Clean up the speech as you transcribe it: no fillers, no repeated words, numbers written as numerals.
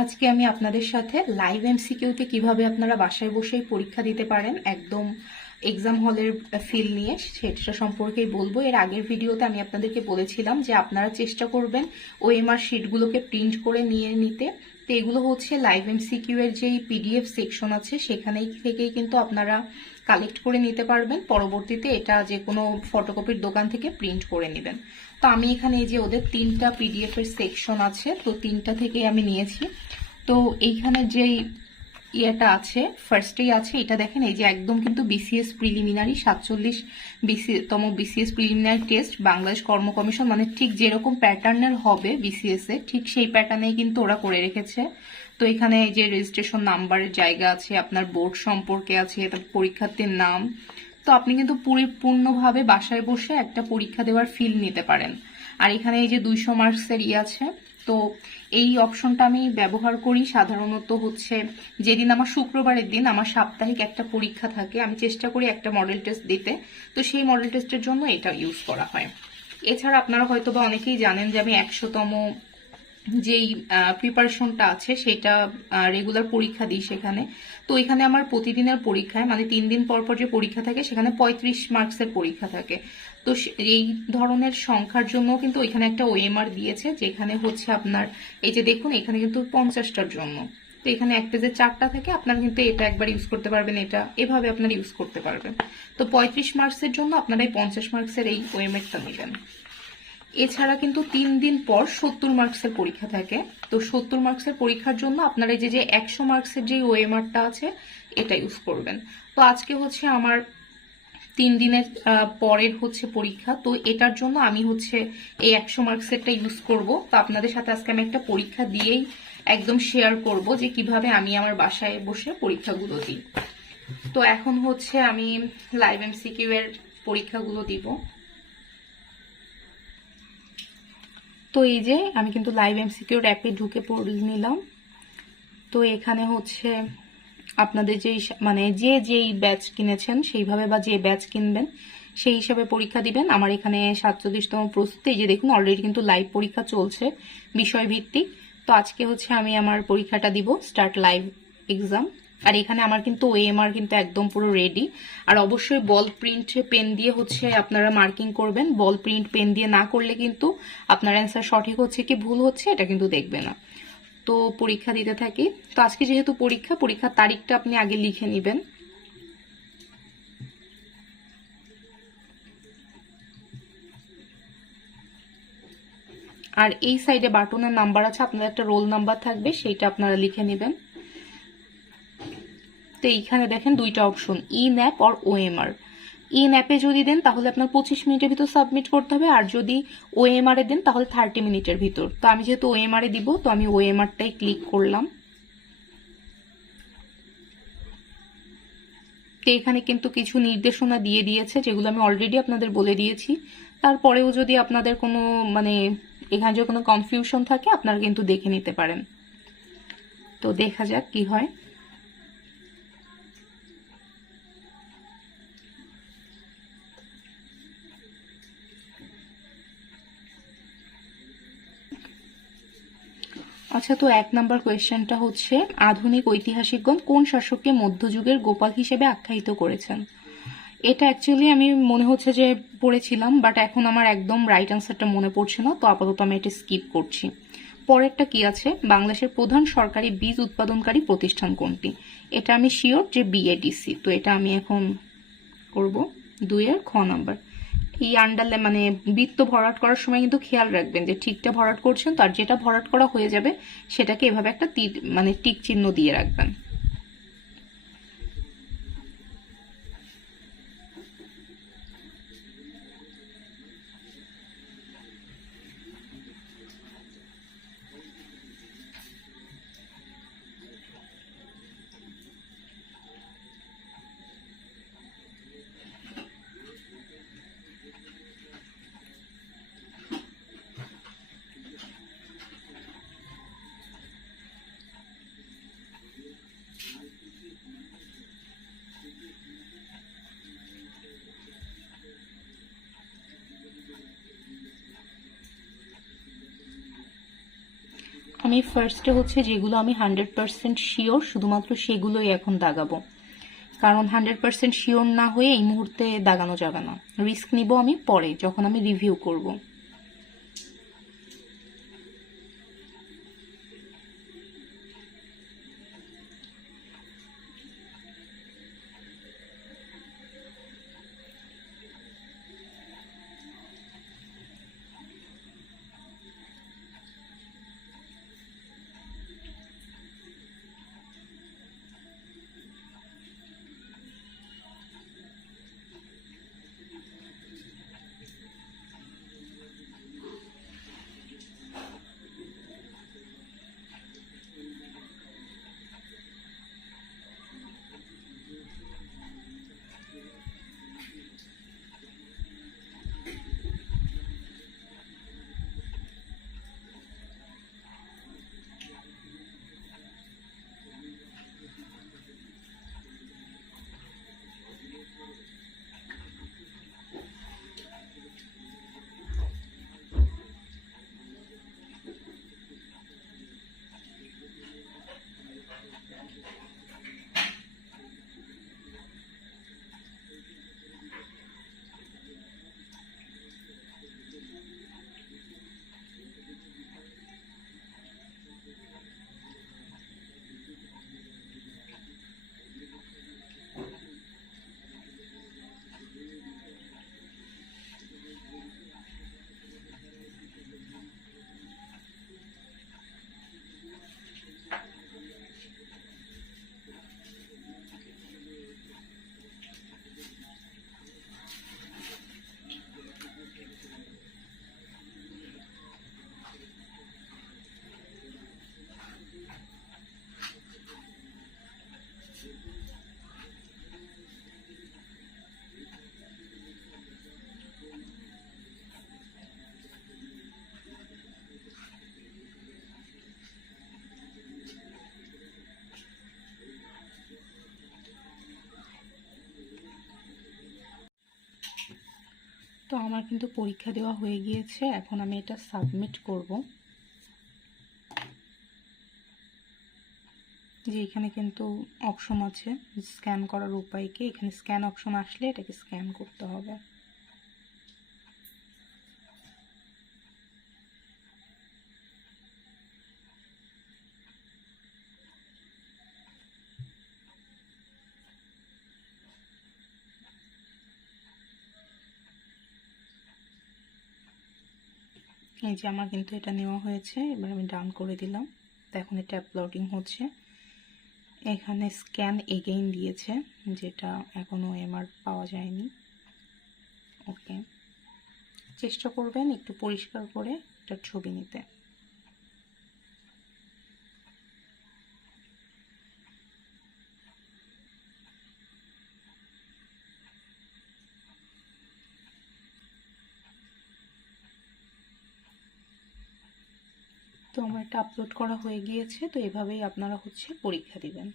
আজকে আমি আপনাদের সাথে লাইভ এমসিকিউতে কিভাবে আপনারা বাসায় বসেই পরীক্ষা দিতে পারেন একদম এক্সাম হলের ফিল নিয়ে সেটা সম্পর্কেই বলবো। এর আগের ভিডিওতে আমি আপনাদেরকে বলেছিলাম যে আপনারা চেষ্টা করবেন ওএমআর শিটগুলোকে প্রিন্ট করে নিয়ে নিতে। তো এগুলো হচ্ছে লাইভ এমসিকিউ এর যেই পিডিএফ সেকশন আছে সেখানেই থেকেই কিন্তু আপনারা কালেক্ট করে নিতে পারবেন। পরবর্তীতে এটা যে কোনো ফটোকপির দোকান থেকে প্রিন্ট করে নেবেন। তো আমি এখানে এই যে ওদের 3টা পিডিএফ এর সেকশন আছে, তো 3টা থেকেই আমি নিয়েছি। তো এইখানে যেই ইয়েটা আছে ফার্স্টেই আছে, এটা দেখেন এই যে একদম কিন্তু বিসিএস প্রিলিমিনারি 47তম বিসিএস প্রিলিমিনারি টেস্ট বাংলাদেশ কর্ম কমিশন, মানে ঠিক যেরকম প্যাটার্নের হবে বিসিএস এ ঠিক সেই প্যাটার্নেই কিন্তু ওরা করে রেখেছে। তো এখানে এই যে রেজিস্ট্রেশন নাম্বারের জায়গা আছে, আপনার বোর্ড সম্পর্কে আছে, তারপর পরীক্ষার্থীর নাম। তো আপনি কিন্তু পরিপূর্ণভাবে বাসায় বসে একটা পরীক্ষা দেওয়ার ফিল নিতে পারেন। আর এখানে এই যে 200 মার্কসের আছে। তো এই অপশনটা আমি ব্যবহার করি সাধারণত হচ্ছে যেদিন আমার শুক্রবারের দিন আমার সাপ্তাহিক একটা পরীক্ষা থাকে, আমি চেষ্টা করি একটা মডেল টেস্ট দিতে। তো সেই মডেল টেস্টের জন্য এটা ইউজ করা হয়। এছাড়া আপনারা হয়তো বা অনেকেই জানেন যে আমি 100তম যেই প্রিপারেশনটা আছে সেটা রেগুলার পরীক্ষা দিই সেখানে। তো এখানে আমার প্রতিদিনের পরীক্ষায় মানে 3 দিন পর পর যে পরীক্ষা থাকে সেখানে 35 মার্কসের পরীক্ষা থাকে। তো এই ধরনের সংখ্যার জন্য কিন্তু এখানে একটা ওএমআর দিয়েছে, যেখানে হচ্ছে আপনার এই যে দেখুন এখানে কিন্তু 50টার জন্য। তো এখানে এক পেজে 4টা থাকে, আপনারা কিন্তু এটা একবার ইউজ করতে পারবেন, এটা এভাবে আপনারা ইউজ করতে পারবেন। তো 35 মার্কসের জন্য আপনারা এই 50 মার্কসের এই ওএমআরটা নেবেন। এছাড়া কিন্তু 3 দিন পর 70 মার্কসের পরীক্ষা থাকে। তো 70 মার্কসের পরীক্ষার জন্য আপনারা যে 100 মার্কসের যে ওএমআরটা আছে এটা ইউজ করবেন। তো আজকে হচ্ছে আমার 3 দিনের পরের হচ্ছে পরীক্ষা, তো এটার জন্য আমি হচ্ছে এই 100 মার্কসেরটা ইউজ করব। তো আপনাদের সাথে আজকে আমি একটা পরীক্ষা দিয়েই একদম শেয়ার করব যে কিভাবে আমি আমার বাসায় বসে পরীক্ষাগুলো দিই। তো এখন হচ্ছে আমি লাইভ এমসিকিউ এর পরীক্ষাগুলো দিব। তো এই যে আমি কিন্তু লাইভ এমসিকিউ অ্যাপে ঢুকে পড়ে নিলাম। তো এখানে হচ্ছে আপনাদের যেই মানে যেই ব্যাচ কিনেছেন সেইভাবে বা যে ব্যাচ কিনবেন সেই হিসাবে পরীক্ষা দিবেন। আমার এখানে 47তম প্রস্তুতি, এই যে দেখুন অলরেডি কিন্তু লাইভ পরীক্ষা চলছে বিষয় ভিত্তিক। তো আজকে হচ্ছে আমি আমার পরীক্ষাটা দিব, স্টার্ট লাইভ এক্সাম। আর এখানে আমার কিন্তু ওএমআর কিন্তু একদম পুরো রেডি। আর অবশ্যই বল প্রিন্ট পেন দিয়ে হচ্ছে আপনারা মার্কিং করবেন। বল প্রিন্ট পেন দিয়ে না করলে কিন্তু আপনার অ্যান্সার সঠিক হচ্ছে কি ভুল হচ্ছে এটা কিন্তু দেখবে না। তো পরীক্ষা দিতে থাকি। তো আজকে যেহেতু পরীক্ষার তারিখটা আপনি আগে লিখে নেবেন। আর এই সাইডে বাটনের নাম্বার আছে, আপনার একটা রোল নাম্বার থাকবে, সেইটা আপনারা লিখে নেবেন। তো এইখানে দেখেন 2টা অপশন, ই ন্যাপ আর ওএমআর। ই ন্যাপে যদি দেন তাহলে আপনার 25 মিনিটের ভিতর সাবমিট করতে হবে, আর যদি ওএমআর এ দেন তাহলে 30 মিনিটের ভিতর। তো আমি যেহেতু ওএমআর এ দিব তো আমি ওএমআরটাই ক্লিক করলাম। তো এখানে কিন্তু কিছু নির্দেশনা দিয়ে দিয়েছে যেগুলো আমি অলরেডি আপনাদের বলে দিয়েছি। তারপরেও যদি আপনাদের কোনো মানে এখানে যদি কোনো কনফিউশন থাকে আপনারা কিন্তু দেখে নিতে পারেন। তো দেখা যাক কি হয়। আচ্ছা, তো 1 নাম্বার কোয়েশ্চেনটা হচ্ছে আধুনিক ঐতিহাসিকগণ কোন শাসককে মধ্যযুগের গোপাল হিসেবে আখ্যায়িত করেছেন। এটা অ্যাকচুয়ালি আমি মনে হচ্ছে যে পড়েছিলাম, বাট এখন আমার একদম রাইট আনসারটা মনে পড়ছে না, তো আপাতত আমি এটা স্কিপ করছি। পরেরটা কি আছে, বাংলাদেশের প্রধান সরকারি বীজ উৎপাদনকারী প্রতিষ্ঠান কোনটি। এটা আমি শিওর যে বিএডিসি। তো এটা আমি এখন করব 2-এর খ নাম্বার। এই আন্ডারলাইন মানে বৃত্ত ভরাট করার সময় কিন্তু খেয়াল রাখবেন যে ঠিকটা ভরাট করছেন, তো আর যেটা ভরাট করা হয়ে যাবে সেটাকে এভাবে একটা তীর মানে টিক চিহ্ন দিয়ে রাখবেন। আমি ফার্স্টে হচ্ছে যেগুলো আমি 100% শিওর শুধুমাত্র সেগুলোই এখন দাগাবো, কারণ 100% শিওর না হয়ে এই মুহূর্তে দাগানো যাবে না। রিস্ক নিব আমি পরে যখন আমি রিভিউ করব। তো আমার কিন্তু পরীক্ষা দেওয়া হয়ে গিয়েছে, এখন আমি এটা সাবমিট করব। যে এখানে কিন্তু অপশন আছে স্ক্যান করার উপায় কি, এখানে স্ক্যান অপশন আসলে এটাকে স্ক্যান করতে হবে। এই যে আমার কিন্তু এটা নেওয়া হয়েছে, এবার আমি ডান করে দিলাম। তো এখন এটা আপলোডিং হচ্ছে। এখানে স্ক্যান এগেইন দিয়েছে, যেটা এখনো আমার পাওয়া যায়নি। ওকে, চেষ্টা করবেন একটু পরিষ্কার করে একটা ছবি নিতে। তো আমার এটা আপলোড করা হয়ে গিয়েছে। তো এভাবেই আপনারা হচ্ছে পরীক্ষা দিবেন।